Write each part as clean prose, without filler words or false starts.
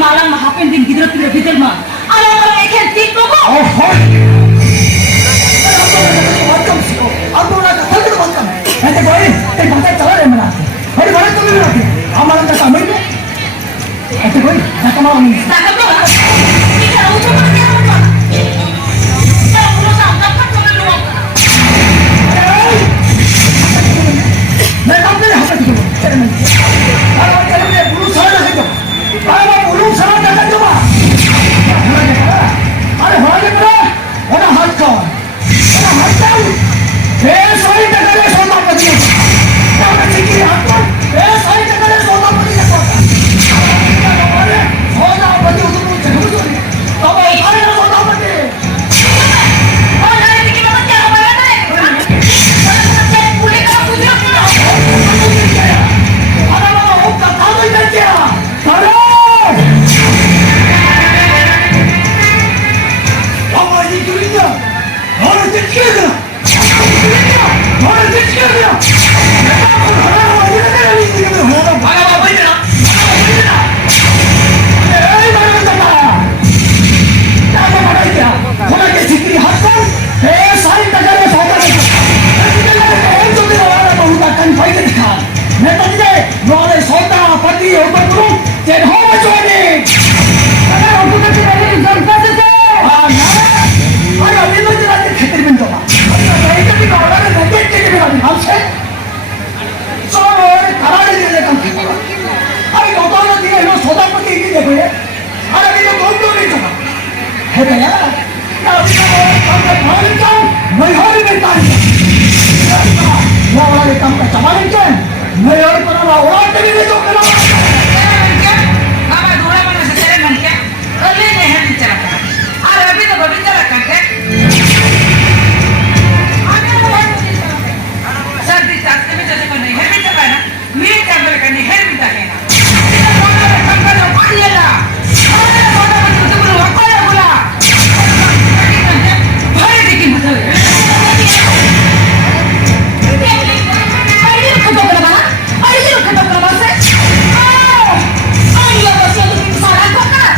malam hapin din gidra tira bitel ma. Alam mo ikan tik ko. Oh, hoy. Aku nak tak tahu macam. Nanti boy, tempat cakap ada mana? Hari mana tu mana? Amalan tak sama ini. Nanti boy, nak kemana ni? Tak tahu. Kita ucap macam apa? Kita belum tahu dapat mana luar. Nak apa ni? Apa tu? Kalau kalau dia bulu sana saja. Kalau bulu sana jangan coba. Ada hari mana? Ada hari kau. Ada hari kau. Sorry जगह ले सोना पड़ी है क्या बच्चे की हाथ में sorry जगह ले सोना पड़ी है सोना पड़ी उधर मुझे झूठ बोली तो वो सारे ना सोना पड़ी और यार इसकी मदद क्या हो रहा है पुलिस का पूछो अरे वो कथा तो इधर क्या करो अब ये दुनिया और ये क्या और किस कर दिया भागा बाबा इधर ए मारो तका क्या बड़ा क्या होना के सिकरी हाथ पर ए सारी टक्कर में सोता है एक तो दिन वाला बहुत कन्फाइड दिखा मैं तो तुझे रोले सोता पति ऊपर करूं तेरे हो बचोगे अरे वो तो तेरे जनता से हां ना अरे अभी तो तेरा खेतर में तो कभी कौड़ा में नदी के लिए भी हमसे सब और कराड़ी दे दे कम अरे लोगों ने दिए लो सोदा पति की देखो ये अरे ये बहुत दूर नहीं चला है भैया क्या अभी तक काम का भारी काम मैं हर में काम वो वाले काम का चमारी क्या मैं और पर ना और तेरी भी तो करो क्या हमारा दूल्हा बना से तेरे मन क्या अरे नहीं है बेचारा अरे अभी तो बड़ी तरह करते सर्दी ताकत में जैसे कोई नहीं है भी तब है ना मेरे कैमरे का नहीं है भी तब है ना इधर कौन है कम कर लो पानी है ना अरे कौन है बच्चे तो बोलो वक्त है बोला भाई देखिए मतलब अरे खत्म कर बना अरे खत्म कर बस अरे ये बच्चे तो तुम सारा को कर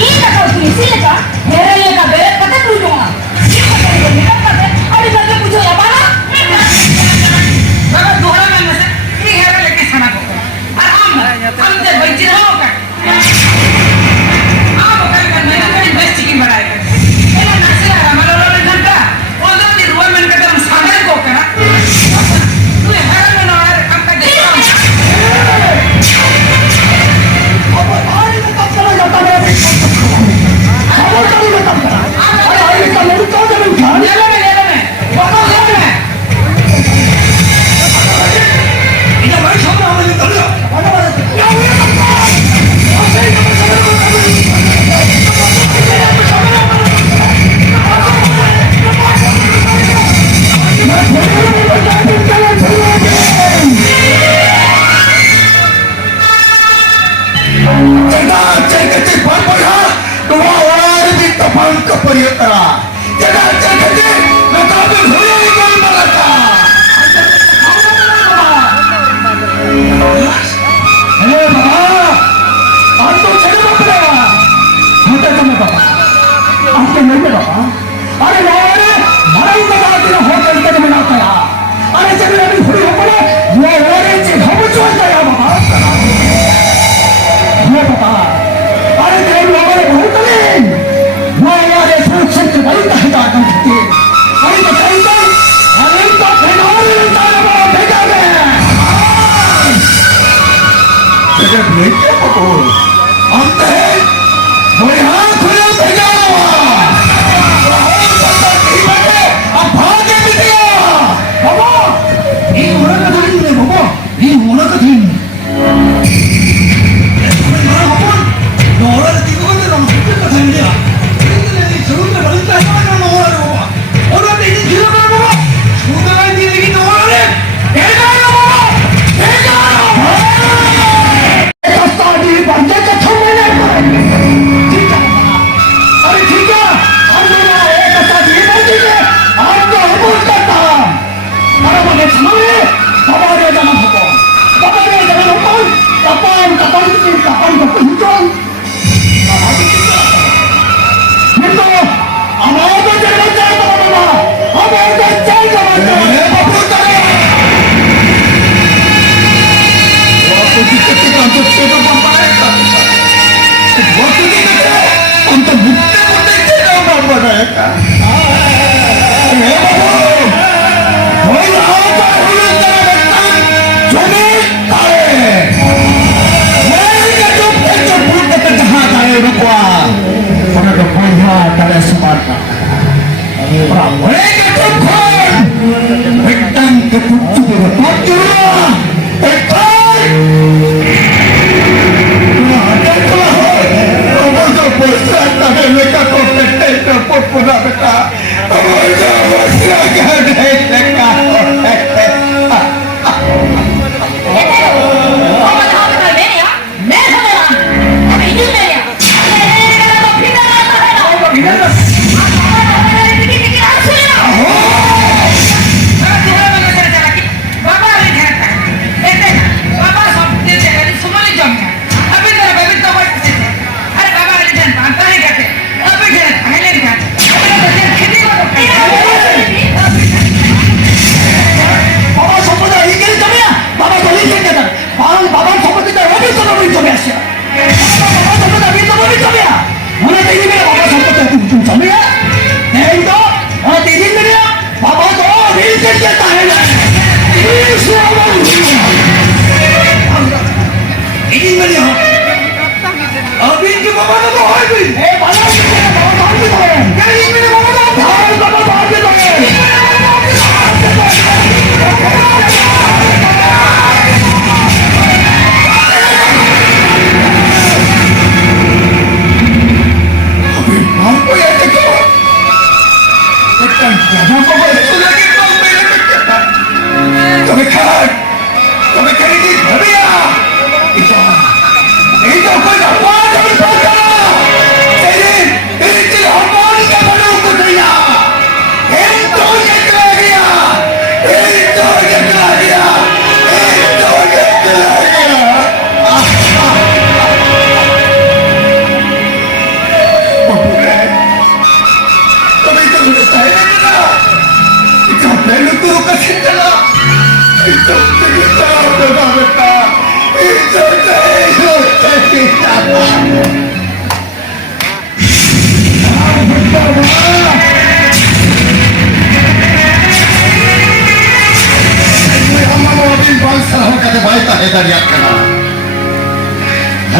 ये ना करो तुम इसी लेका मेरे लेका मेरे पता तू जो ये पता नहीं निकल पता अरे जल्दी पूछो या बाला बाबा दोहरा में मत ये हेरा लेके खाना को और हम जब बच्चे हो का आप कल कर मैंने बेस्ट चिकन बनाया है ना नाश्ता हमारा वाला घंटा और तो नहीं रुआ मन का तो सागर को करा तू हेरा में ना काम कर दे अब भारी में कब चला जाता है खबर कभी में कब करा अरे ये काम तो कभी उठा ले लो बाबा ले लो इधर भाई सामने आने निकल जा अरे भराई का होटल तक बनाता है अरे जब अभी थोड़ी हो पड़े वो और चीज हम चोट गया बाबा ये बता अरे तेरे लोगों ने बहुत नहीं वो हमारे सुरक्षित भाई 나였다.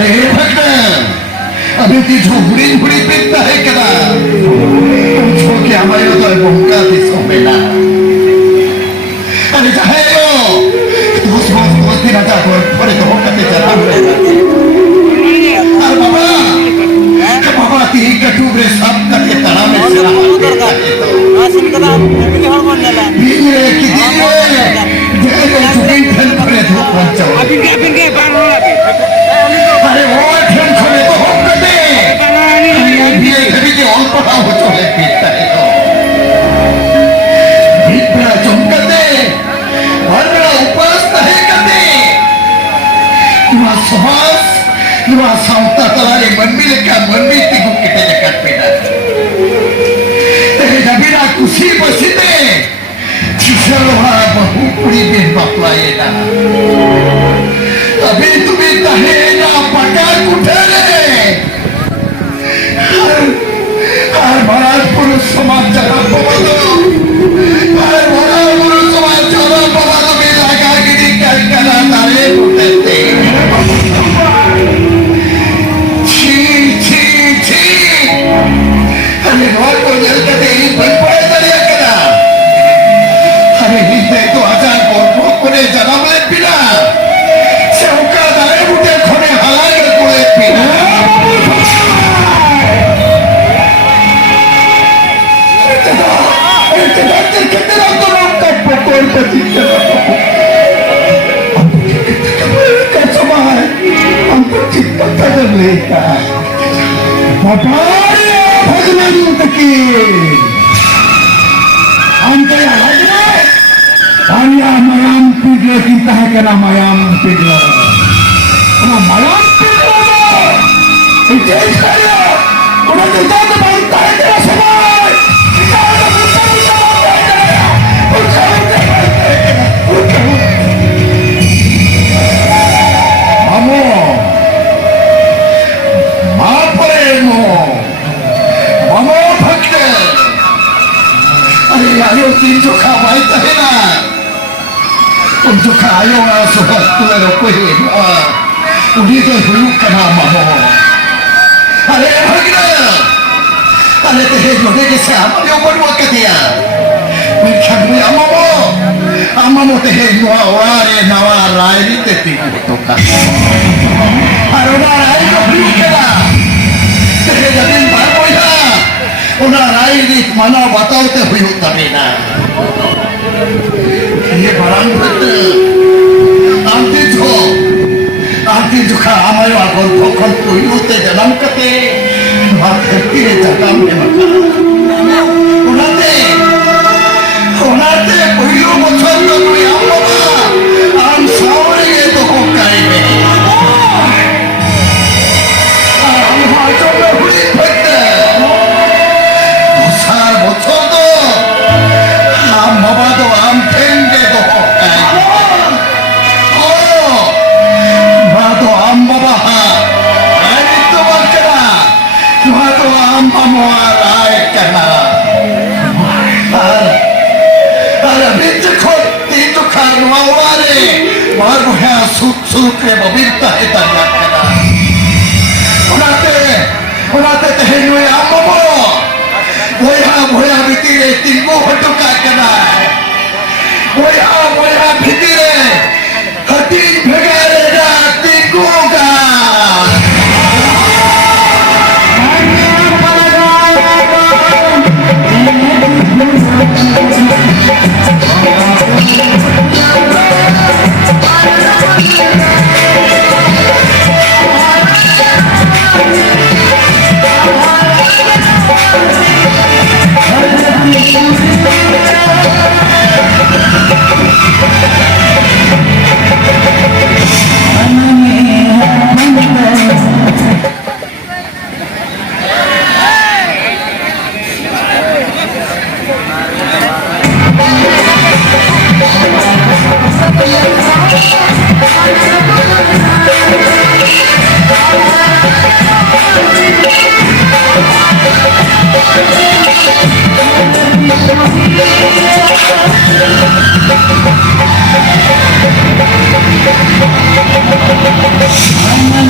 अरे भक्त अभी तुझो हुड़ी हुड़ी पीता है कदा तुझो क्या मायो तो भूखा दिसो बेटा अरे चाहे लो तो बहुत दिन आता तो परे तो होकर के जरा अरे बाबा तीन कटुबरे सब करके तड़ा में चला बीजे की दीजिए जेल चुकिंग फल पड़े तो पहुंचो अरे वो ठन खले तो हम करते ये कभी के ऑन पड़ा हो तो है पीता है तो भीतरा चमकते और बड़ा उपास है करते तुम सुहास तुम साउता तलारे मनमी लेका मनमी तिगु किते लेकर पेड़ा तेरे जबीरा कुशी बसीते चिशलवा बहु पुरी बिन बपलाए ना अभी तुम्हें कहे ना पकार कुठे हर महाराज पुरुष समाज जरा पवादो हर महाराज पुरुष समाज जरा पवादो में लगा गिरी कर करा तारे उठते छी छी छी अरे रोड को जल के ही बन पड़े तले करा अरे हिंदे तो आजान को कोने जन्म ले बिना चौका दारे बुटे खोने हलागे कोले बिना कितना तो लोग का पकोड़ का जीते कसम है हमको चित्त कर लेता बाबारे भगवान तकी अंते आगे आनिया मयाम पिघले किंता है क्या मयाम पिघले मयाम पिघले इसे इसलिए उन्हें तो बनता है तेरा समाज Mamo, Mamo Bhakta. ᱛᱤᱱ ᱡᱚᱠᱷᱟ ᱵᱟᱭ ᱛᱟᱦᱮᱱᱟ ᱩᱱ ᱡᱚᱠᱷᱟ ᱟᱭᱳᱣᱟ ᱥᱚᱦᱚᱫ ᱛᱩᱞᱟᱹᱨ ᱚᱠᱚᱭ ᱦᱩᱭᱩᱜᱼᱟ ᱩᱱᱤ ᱫᱚᱭ ᱦᱩᱭᱩᱜ ᱠᱟᱱᱟ ᱢᱟᱢᱚ ᱟᱞᱮ ᱵᱷᱟᱜᱽᱱᱟ ᱟᱞᱮ ᱛᱮᱦᱮᱧ ᱱᱚᱰᱮ ᱜᱮᱥᱮ ᱟᱢᱟᱭᱳ ᱵᱟᱹᱱᱩᱜ ᱟᱠᱟᱫᱮᱭᱟ ᱢᱮᱱᱠᱷᱟᱱ ᱱᱩᱭ ᱟᱢᱟᱢᱚ ᱛᱮᱦᱮᱧ ᱱᱚᱣᱟ ᱚᱲᱟᱜ ᱨᱮ ᱱᱟᱣᱟ ᱨᱟᱭᱨᱤᱛᱮ ᱛᱤᱸᱜᱩ ᱦᱚᱴᱚ ᱠᱟᱜᱼᱟ ᱟᱨ ᱚᱱᱟ ᱨᱟᱭ ᱫᱚ ᱦᱩᱭᱩᱜ ᱠᱟᱱᱟ ᱛᱮᱦᱮᱧ ᱟᱹᱵᱤᱱ ᱵᱟᱨ ᱵᱚᱭᱦᱟ ᱚᱱᱟ ᱨᱟᱭᱨᱤᱛ ᱢᱟᱱᱟᱣ ᱵᱟᱛᱟᱣ ᱛᱮ ᱦᱩᱭᱩᱜ ᱛᱟᱵᱤᱱᱟ ये बरान भट्ट आंटी जोखा आमायो आगोल भोखन पुइलु ते जन्म कते धरती रे जन्म ने मका ओनाते पुइलु बछर तो तुई आम्मा आम सावरे ये तो को काइबे आम हाचो में हुई भट्ट सार बछर तो आम बाबा तो आम ठेंगे तो हो आम बाबा अरे तो बकरा तुहा तो आम बाबा राय करना अरे बिच खोट तीन तो खानवा वाले मार बुहा सुख के बबिता है तन्ना करना उनाते तहेनुए आम बाबा भोया भीतिरे तिंगो हटुका करना भोया भीतिरे हटी भेगारेगा तिंगोगा I'm